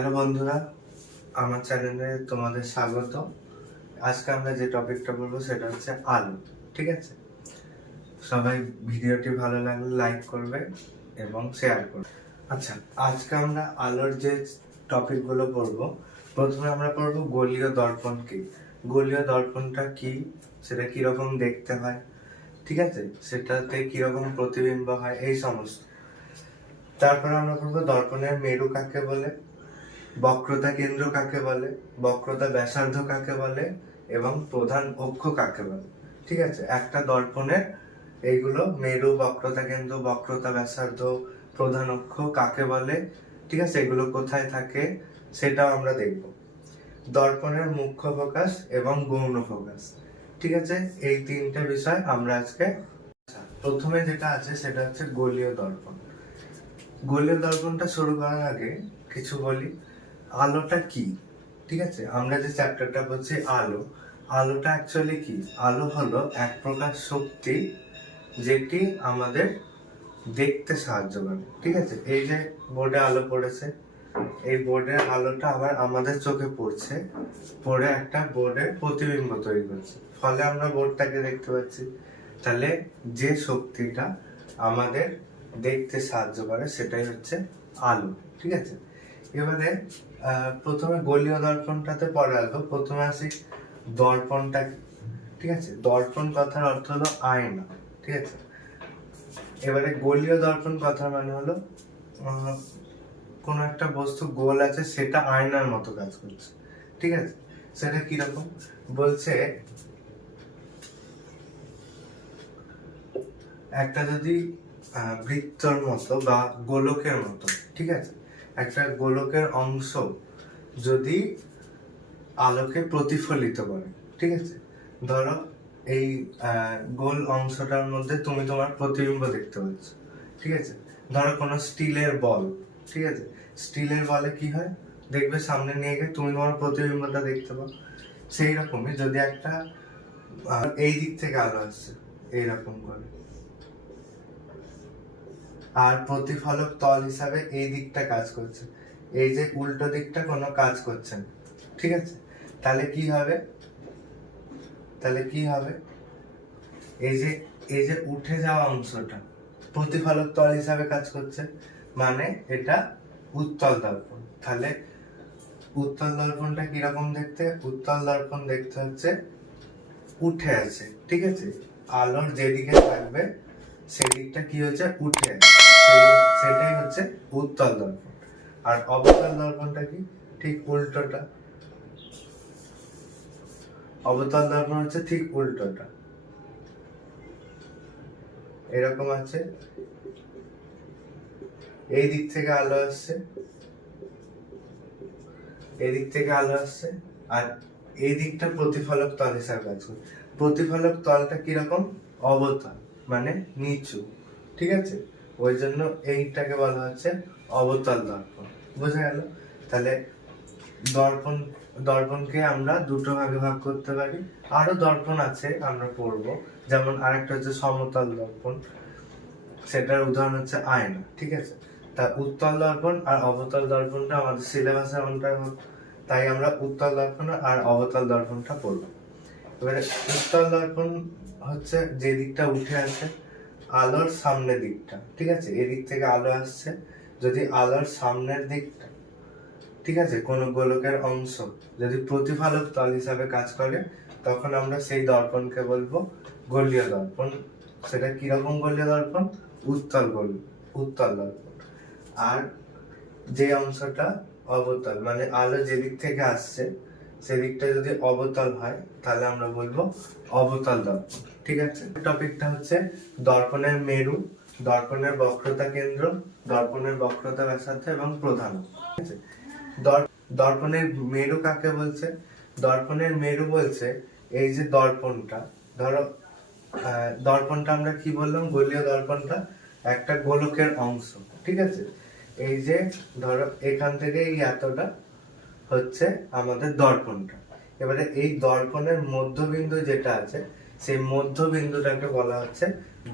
Hello বন্ধুরা, আমার চ্যানেলে তোমাদের স্বাগত। আজকে আমরা যে টপিকটা বলবো সেটা হচ্ছে আলো। ঠিক আছে, সবাই ভিডিওটি ভালো লাগলে লাইক করবে এবং শেয়ার করবে। আচ্ছা, আজকে আমরা আলোর যে টপিকগুলো পড়বো, প্রথমে আমরা পড়বো গোলীয় দর্পণ কি। গোলীয় দর্পণটা কি, সেটা কিরকম দেখতে হয়, ঠিক আছে, সেটাতে কিরকম প্রতিবিম্ব হয়, এই সমস্ত। তারপরে আমরা পড়বো দর্পণের মেরু কাকে বলে, বক্রতা কেন্দ্র কাকে বলে, বক্রতা ব্যাসার্ধ কাকে বলে এবং প্রধান অক্ষ কাকে বলে। ঠিক আছে, একটা দর্পণের এইগুলো মেরু, বক্রতা কেন্দ্র, বক্রতা ব্যাসার্ধ, প্রধান অক্ষ কাকে বলে, ঠিক আছে, এগুলো কোথায় থাকে সেটাও আমরা দেখব। দর্পণের মুখ্য ফোকাস এবং গৌণ ফোকাস, ঠিক আছে, এই তিনটে বিষয় আমরা আজকে। প্রথমে যেটা আছে সেটা হচ্ছে গোলীয় দর্পণ। গোলীয় দর্পণটা শুরু করার আগে কিছু বলি, আলোটা কি। ঠিক আছে, আমরা যে চ্যাপ্টারটা বলছি আলো, আলোটা অ্যাকচুয়ালি কি? আলো হলো এক প্রকার শক্তি যেটি আমাদের দেখতে সাহায্য করে। ঠিক আছে, এই যে বোর্ডে আলো পড়েছে, এই বোর্ডের আলোটা আবার আমাদের চোখে পড়ছে, পড়ে একটা বোর্ডের প্রতিবিম্ব তৈরি করছে, ফলে আমরা বোর্ডটাকে দেখতে পাচ্ছি। তাহলে যে শক্তিটা আমাদের দেখতে সাহায্য করে সেটাই হচ্ছে আলো। ঠিক আছে, এবারে প্রথমে গোলীয় দর্পণটাতে পরে আসবো। প্রথমে আসি দর্পণটা কি। ঠিক আছে, দর্পণ কথার অর্থ হলো আয়না। ঠিক আছে, এবারে গোলীয় দর্পণ কথার মানে হলো কোন একটা বস্তু গোল আছে, সেটা আয়নার মতো কাজ করছে। ঠিক আছে, সেটা কিরকম বলছে, একটা যদি বৃত্তর মতো বা গোলকের মতো, ঠিক আছে, একটা গোলকের অংশ যদি আলোকে প্রতিফলিত করে, ঠিক আছে, ধরো এই গোল অংশটার মধ্যে তুমি তোমার প্রতিবিম্ব দেখতে পাচ্ছ। ঠিক আছে, ধরো কোনো স্টিলের বল, ঠিক আছে, স্টিলের বলে কি হয়, দেখবে সামনে নিয়ে গিয়ে তুমি তোমার প্রতিবিম্বটা দেখতে পাও। সেই রকমই যদি একটা এই দিক থেকে আলো আসছে এইরকম করে, আর প্রতিফলক তল হিসাবে এই দিকটা কাজ করছে, এই যে উল্টো দিকটা কোনো কাজ করছে না। ঠিক আছে, তাহলে কি হবে, এই যে উঠে যাওয়া অংশটা প্রতিফলক তল হিসাবে কাজ করছে, মানে এটা উত্তল দর্পণ। তাহলে উত্তল দর্পণটা কিরকম দেখতে? উত্তল দর্পণ দেখতে হচ্ছে উঠে আছে। ঠিক আছে, আলোর যেদিকে থাকবে সেদিকটা কি হচ্ছে, উঠে আছে, সেটাই হচ্ছে উত্তল দর্পণ। আর অবতল দর্পণটা কি? ঠিক উল্টোটা। অবতল দর্পণ হচ্ছে ঠিক উল্টোটা, এরকম আছে, এই দিক থেকে আলো আসছে, আর এই দিকটা প্রতিফলক তল হিসাবে কাজ করে। প্রতিফলক তলটা কিরকম? অবতল, মানে নিচু। ঠিক আছে, ওই জন্য এইটাকে বলা হচ্ছে অবতল দর্পণ। বোঝা গেল? তাহলে দর্পণকে আমরা দুটো ভাগে ভাগ করতে পারি। আরো দর্পণ আছে আমরা পড়বো, যেমন আরেকটা হচ্ছে সমতল দর্পণ, সেটার উদাহরণ হচ্ছে আয়না। ঠিক আছে, তা উত্তল দর্পণ আর অবতল দর্পণটা আমাদের সিলেবাসে অন্তর্ভুক্ত, তাই আমরা উত্তল দর্পণ আর অবতল দর্পণটা পড়বো। এবারে উত্তল দর্পণ হচ্ছে যে দিকটা উঠে আছে, আলোর সামনের দিকটা। ঠিক আছে, এদিক থেকে আলো আসছে, যদি আলোর সামনের দিকটা, ঠিক আছে, কোন গোলকের অংশ যদি প্রতিফলক তল হিসাবে কাজ করে, তখন আমরা সেই দর্পণকে বলবো গোলীয় দর্পণ। সেটা কিরকম গোলীয় দর্পণ? উত্তল দর্পণ। আর যে অংশটা অবতল, মানে আলো যেদিক থেকে আসছে সেদিকটা যদি অবতল হয়, তাহলে আমরা বলবো অবতল দর্পণ। ঠিক আছে, টপিকটা হচ্ছে দর্পণের মেরু, দর্পণের বক্রতা কেন্দ্র, দর্পণের বক্রতা ব্যাসার্ধ এবং প্রধান। ঠিক আছে, দর্পণের মেরু কাকে বলছে? দর্পণের মেরু বলছে এই যে দর্পণটা, ধরো দর্পণটা আমরা কি বললাম, গোলীয় দর্পণটা একটা গোলকের অংশ। ঠিক আছে, এই যে ধরো এখান থেকে এই এতটা হচ্ছে আমাদের দর্পণটা। এবারে এই দর্পণের মধ্যবিন্দু যেটা আছে, সেই মধ্যবিন্দুটাকে বলা হচ্ছে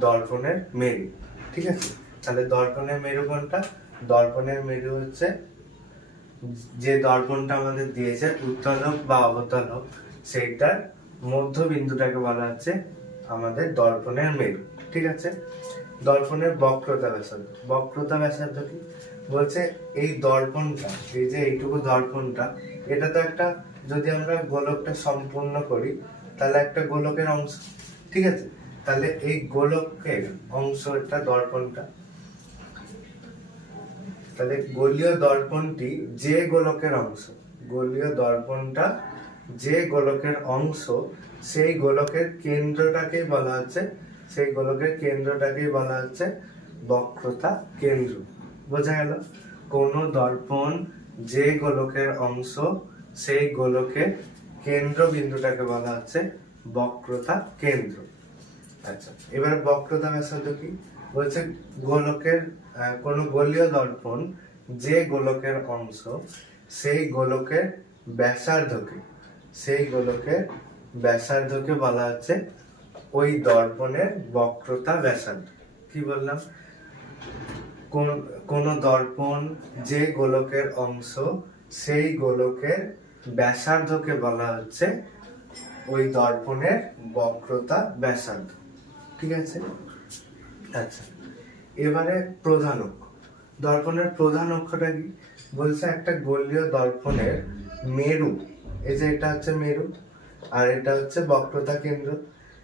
দর্পণের মেরু। ঠিক আছে, তাহলে দর্পণের মেরু কোনটা? দর্পণের মেরু হচ্ছে যে দর্পণটা আমাদের দিয়েছে উত্তলক বা অবতলক, সেইটার মধ্যবিন্দুটাকে বলা হচ্ছে আমাদের দর্পণের মেরু। ঠিক আছে, দর্পণের বক্রতা ব্যাসার্ধ। বক্রতা ব্যাসার্ধ কি বলছে? এই দর্পণটা, এই যে এইটুকু দর্পণটা, এটা তো একটা, যদি আমরা গোলকটা সম্পূর্ণ করি তাহলে একটা গোলকের অংশ। ঠিক আছে, তাহলে এই গোলকের অংশ একটা দর্পণটা, তাহলে গোলীয় দর্পণটি যে গোলকের অংশ, গোলীয় দর্পণটা যে গোলকের অংশ, সেই গোলকের কেন্দ্রটাকেই বলা হচ্ছে, সেই গোলকের কেন্দ্রটাকেই বলা হচ্ছে বক্রতা কেন্দ্র। বোঝা গেল? কোন দর্পণ যে গোলকের অংশ, সেই গোলকের কেন্দ্র বিন্দুটাকে বলা হচ্ছে বক্রতা কেন্দ্র। আচ্ছা, এবারে বক্রতা ব্যাসার্ধ কি বলছে? গোলকের কোন গোলীয় দর্পণ যে গোলকের অংশ, সেই গোলকের ব্যাসার্ধকে, সেই গোলকের ব্যাসার্ধকে বলা হচ্ছে ওই দর্পণের বক্রতা ব্যাসার্ধ। কি বললাম? কোন দর্পণ যে গোলকের অংশ, সেই গোলকের ব্যাসার্ধকে বলা হচ্ছে ওই দর্পণের বক্রতা ব্যাসার্ধ। ঠিক আছে? আচ্ছা, এবারে প্রধান অক্ষ। দর্পণের প্রধান অক্ষটা কি বলছে? একটা গোলীয় দর্পণের মেরু, এই যে এটা হচ্ছে মেরু আর এটা হচ্ছে বক্রতা কেন্দ্র।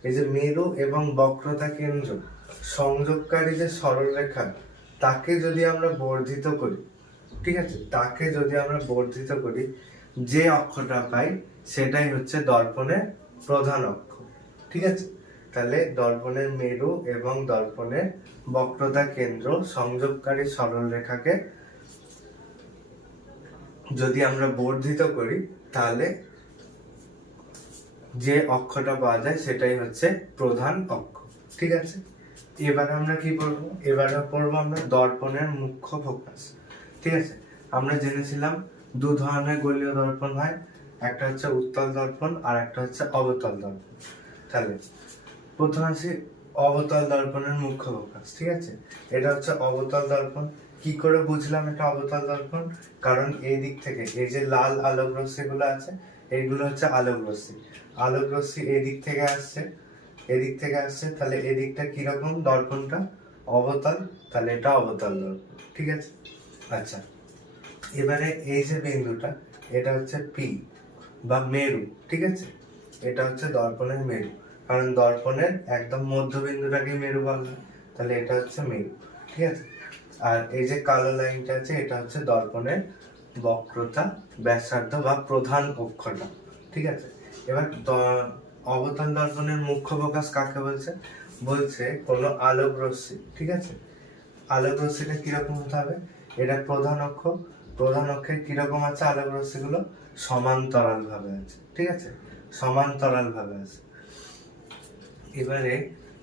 এই যে মেরু এবং বক্রতা কেন্দ্র সংযোগকারী যে সরলরেখা, তাকে যদি আমরা বর্ধিত করি, ঠিক আছে, তাকে যদি আমরা বর্ধিত করি, যে অক্ষটা পাই সেটাই হচ্ছে দর্পণের প্রধান অক্ষ। ঠিক আছে, তাহলে দর্পণের মেরু এবং দর্পণের বক্রতা কেন্দ্র সংযোগকারী সরলরেখাকে যদি আমরা বর্ধিত করি, তাহলে যে অক্ষটা পাওয়া যায় সেটাই হচ্ছে প্রধান অক্ষ। ঠিক আছে, এবার আমরা কি করবো? এবারে করবো আমরা দর্পণের মুখ্য ফোকাস। ঠিক আছে, আমরা জেনেছিলাম দু ধরনের গোলীয় দর্পণ হয়, একটা হচ্ছে উত্তল দর্পণ আর একটা হচ্ছে অবতল দর্পণ। তাহলে প্রথমে আসি অবতল দর্পণের মুখ্য ফোকাস। ঠিক আছে, এটা হচ্ছে অবতল দর্পণ। কি করে বুঝলাম এটা অবতল দর্পণ? কারণ এই দিক থেকে এই যে লাল আলোক রশ্মি গুলো আছে, এইগুলো হচ্ছে আলোক রশ্মি। আলোক রশ্মি এদিক থেকে আসছে, এদিক থেকে আসছে, তাহলে এদিকটা কিরকম? দর্পণটা অবতল, তাহলে এটা অবতল দর্পণ। ঠিক আছে, আচ্ছা, এবারে এই যে বিন্দুটা, এটা হচ্ছে পি বা মেরু। ঠিক আছে, এটা হচ্ছে দর্পণের মেরু, কারণ দর্পণের একদম মধ্যবিন্দুটাকে মেরু বলা হয়, তাহলে এটা হচ্ছে মেরু। ঠিক আছে, আর এই যে কালো লাইনটা আছে, এটা হচ্ছে দর্পণের বক্রতা ব্যাসার্ধ বা প্রধান অক্ষটা। ঠিক আছে, এবার অবতল দর্পণের মুখ্য ফোকাস কাকে বলছে? বলছে কোনো আলোক রশ্মি। ঠিক আছে, আলোক রশ্মিটা কিরকম হতে হবে? এটা প্রধান অক্ষ, প্রধান অক্ষের কিরকম আছে আলোক রশ্মিগুলো? সমান্তরাল ভাবে আছে। ঠিক আছে, সমান্তরাল ভাবে আছে। এবারে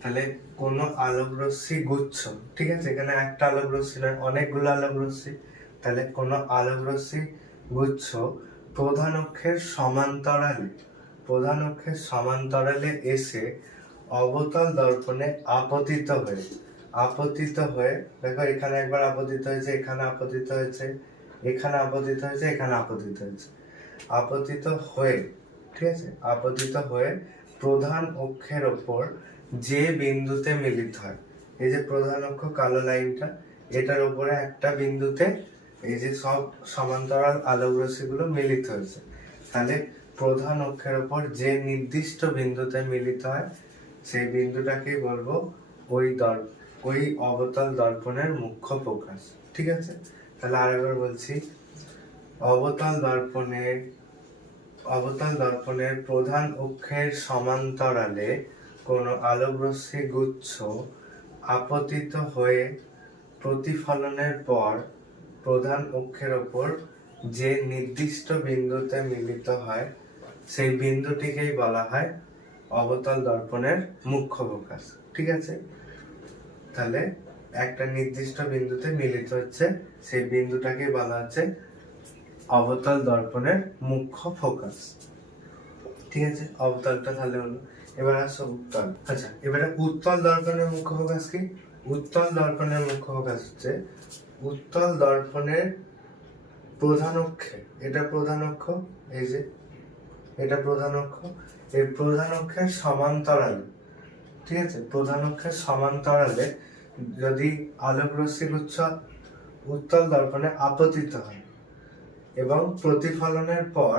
তাহলে কোন আলোক রশ্মি গুচ্ছ, ঠিক আছে, এখানে একটা আলোক রশ্মি নয়, অনেকগুলো আলোক রশ্মি, তাহলে কোন আলোক রশ্মি গুচ্ছ প্রধান অক্ষের সমান্তরালে, প্রধান অক্ষের সমান্তরালে এসে অবতল দর্পণে আপতিত হয়ে, আপতিত হয়ে, দেখো এখানে একবার আপতিত হয়েছে, এখানে আপতিত হয়েছে, এখানে আপতিত হয়েছে, এখানে আপতিত হয়েছে, আপতিত হয়ে, ঠিক আছে, আপতিত হয়ে প্রধান অক্ষের ওপর যে বিন্দুতে মিলিত হয়, এই যে প্রধান অক্ষ কালো লাইনটা, এটার উপরে একটা বিন্দুতে এই যে সব সমান্তরাল আলোক রশ্মিগুলো মিলিত হয়েছে, তাহলে প্রধান অক্ষের ওপর যে নির্দিষ্ট বিন্দুতে মিলিত হয় সেই বিন্দুটাকেই বলবো ওই অবতল দর্পণের মুখ্য ফোকাস। ঠিক আছে, তাহলে আরেকবার বলছি, অবতল দর্পণের প্রধান অক্ষের সমান্তরালে কোন আলোক রশ্মি গুচ্ছ আপতিত হয়ে প্রতিফলনের পর প্রধান অক্ষের ওপর যে নির্দিষ্ট বিন্দুতে মিলিত হয় সেই বিন্দুটিকেই বলা হয় অবতল দর্পণের মুখ্য ফোকাস। ঠিক আছে, তাহলে একটা নির্দিষ্ট বিন্দুতে মিলিত হচ্ছে, সেই বিন্দুটাকে বলা হচ্ছে অবতল দর্পণের মুখ্য ফোকাস। ঠিক আছে, অবতলটা তাহলে হলো। এবার আসো উত্তল। আচ্ছা, এবারে উত্তল দর্পণের মুখ্য ফোকাস কি? উত্তল দর্পণের মুখ্য ফোকাস হচ্ছে উত্তল দর্পণের প্রধান অক্ষে, এটা প্রধান অক্ষ, এই যে এটা প্রধান অক্ষ, এই প্রধান অক্ষের সমান্তরালে, ঠিক আছে, প্রধান অক্ষের সমান্তরালে যদি আলোক রশ্মিগুচ্ছ উত্তল দর্পণে আপতিত হয় এবং প্রতিফলনের পর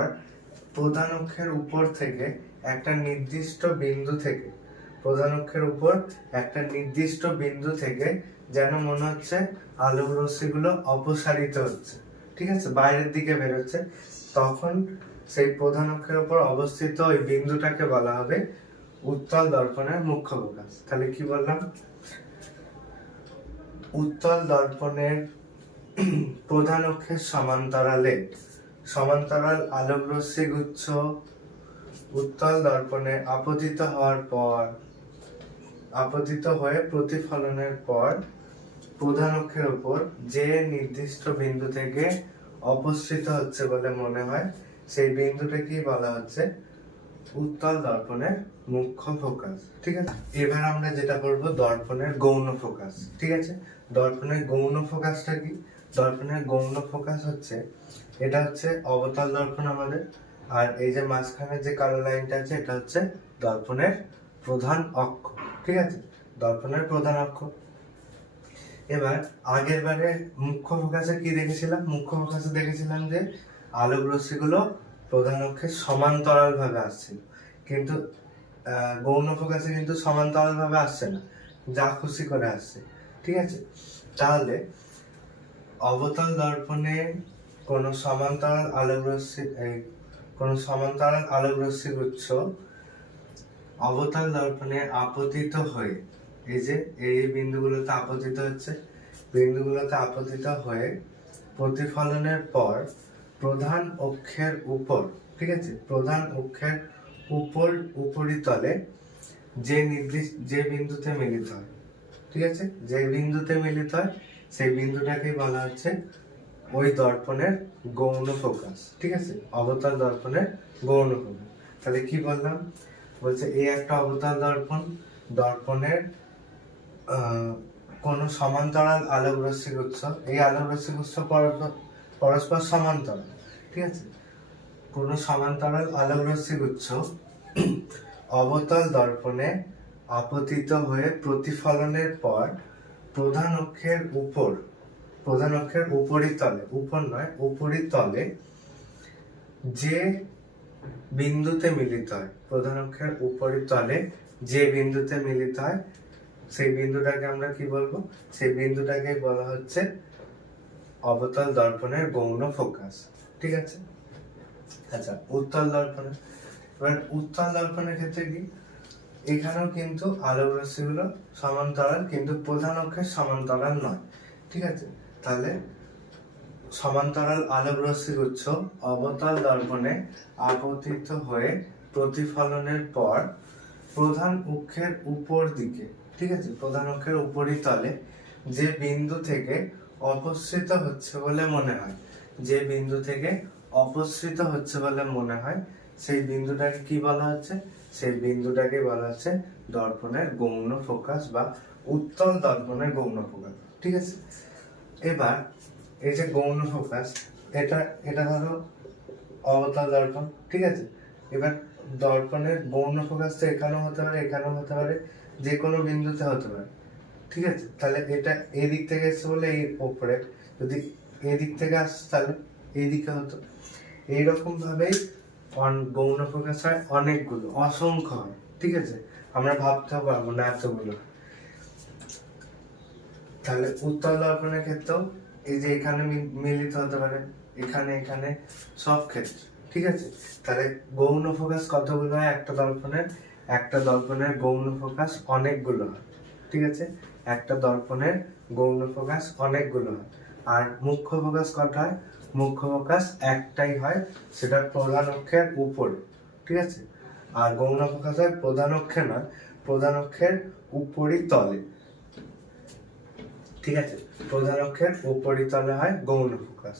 প্রধান অক্ষের উপর থেকে একটা নির্দিষ্ট বিন্দু থেকে, প্রধান অক্ষের উপর একটা নির্দিষ্ট বিন্দু থেকে যেন মনে হচ্ছে আলোক রশ্মিগুলো অপসারিত হচ্ছে, ঠিক আছে, বাইরের দিকে বেরোচ্ছে, তখন সেই প্রধান অক্ষের উপর অবস্থিত ওই বিন্দুটাকে বলা হবে উত্তল দর্পণের মুখ্য ফোকাস। তাহলে কি বললাম, উত্তল দর্পণের প্রধান অক্ষের সমান্তরালে সমান্তরাল আলোক রশ্মি গুচ্ছ উত্তল দর্পণে আপতিত হওয়ার পর, আপতিত হয়ে প্রতিফলনের পর প্রধান অক্ষের উপর যে নির্দিষ্ট বিন্দু থেকে অপসৃত হচ্ছে বলে মনে হয় সেই বিন্দুটাকেই বলা হচ্ছে উত্তল দর্পণের মুখ্য ফোকাস, ঠিক আছে। এবার আমরা যেটা করব দর্পণের গৌণ ফোকাস, ঠিক আছে। দর্পণের গৌণ ফোকাসটা কি? দর্পণের গৌণ ফোকাস হচ্ছে, এটা হচ্ছে অবতল দর্পণ আমাদের, আর এই যে মাঝখানে যে কালো লাইনটা আছে এটা হচ্ছে দর্পণের প্রধান অক্ষ, ঠিক আছে, দর্পণের প্রধান অক্ষ। এবার আগের বারে মুখ্য ফোকাসে কি দেখেছিলাম? মুখ্য ফোকাসে দেখেছিলাম যে আলোক রশ্মিগুলো প্রধান অক্ষের সমান্তরাল ভাবে আসছিল, কিন্তু গৌণ ফোকাসে কিন্তু সমান্তরাল ভাবে আসছে না, যা খুশি করে আসছে, ঠিক আছে। তাহলে অবতল দর্পণে কোন সমান্তরাল আলোক রশ্মি গুচ্ছ অবতল দর্পণে আপতিত হয়ে, এই যে এই বিন্দুগুলোতে আপতিত হচ্ছে, বিন্দুগুলোতে আপতিত হয়ে প্রতিফলনের পর প্রধান অক্ষের উপর, ঠিক আছে, প্রধান অক্ষের উপরিতলে যে বিন্দুতে মিলিত হয়, ঠিক আছে, যে বিন্দুতে মিলিত হয় সেই বিন্দুটাকেই বলা হচ্ছে ওই দর্পণের গৌণ ফোকাস, ঠিক আছে, অবতল দর্পণের গৌণ ফোকাস। তাহলে কি বললাম? বলছে এই একটা অবতল দর্পণ, দর্পণের কোন সমান্তরাল আলোক রশ্মি গুচ্ছ, এই আলোক রশ্মি গুচ্ছ পরস্পর সমান্তরাল, ঠিক আছে, কোন সমান্তরাল আলোক রশ্মি গুচ্ছ অবতল দর্পণে আপতিত হয়ে প্রতিফলনের পর প্রধান অক্ষের উপরিতলে, উপর নয় উপরিতলে যে বিন্দুতে মিলিত হয়, প্রধান অক্ষের উপরিতলে যে বিন্দুতে মিলিত হয় সেই বিন্দুটাকে আমরা কি বলবো? সেই বিন্দুটাকে বলা হচ্ছে অবতল দর্পণের গৌণ ফোকাস, ঠিক আছে। আচ্ছা, উত্তল দর্পণে, এবার উত্তল দর্পণের ক্ষেত্রে কি? এখানেও কিন্তু আলোক রশ্মিগুলো সমান্তরাল, কিন্তু প্রধান অক্ষের সমান্তরাল নয়, ঠিক আছে। তাহলে সমান্তরাল আলোক রশ্মি গুচ্ছ অবতল দর্পণে আপতিত হয়ে প্রতিফলনের পর প্রধান অক্ষের উপর দিকে, ঠিক আছে, প্রধান অক্ষের উপরিতলে যে বিন্দু থেকে অপসৃত হচ্ছে বলে মনে হয়, যে বিন্দু থেকে অপসৃত হচ্ছে বলে মনে হয় সেই বিন্দুটাকে কি বলা হচ্ছে? সেই বিন্দুটাকে বলা হচ্ছে দর্পণের গৌণ ফোকাস বা উত্তল দর্পণের গৌণ ফোকাস, ঠিক আছে। এবার এই যে গৌণ ফোকাস, এটা ধরো অবতল দর্পণ, ঠিক আছে। এবার দর্পণের গৌণ ফোকাস তো এখানেও হতে পারে, এখানেও হতে পারে, যে কোনো বিন্দুতে হতে পারে, ঠিক আছে। তাহলে এটা এই দিক থেকে এসছে বলে এই উপরে, যদি এই দিক থেকে আসছে তাহলে এই দিকে হতো। এইরকম ভাবেই গৌণ ফোকাস হয় অনেকগুলো, অসংখ্য হয়, ঠিক আছে, আমরা ভাবতেও পারবো না এতগুলো। তাহলে উত্তল দর্পণের ক্ষেত্রেও এই যে এখানে মিলিত হতে পারে, এখানে এখানে সব ক্ষেত্রে, ঠিক আছে। তাহলে গৌণ ফোকাস কতগুলো হয়? একটা দর্পণের গৌণ ফোকাস অনেকগুলো হয়, ঠিক আছে, একটা দর্পণের গৌণ ফোকাস অনেকগুলো হয়। আর মুখ্য ফোকাস কটা হয়? মুখ্য ফোকাস একটাই হয়, সেটা প্রধান অক্ষের উপরে, ঠিক আছে। আর গৌণ ফোকাস হয় প্রধান অক্ষে নয়, প্রধান অক্ষের উপরিতলে, ঠিক আছে, প্রধান অক্ষের উপরিতলে হয় গৌণ ফোকাস।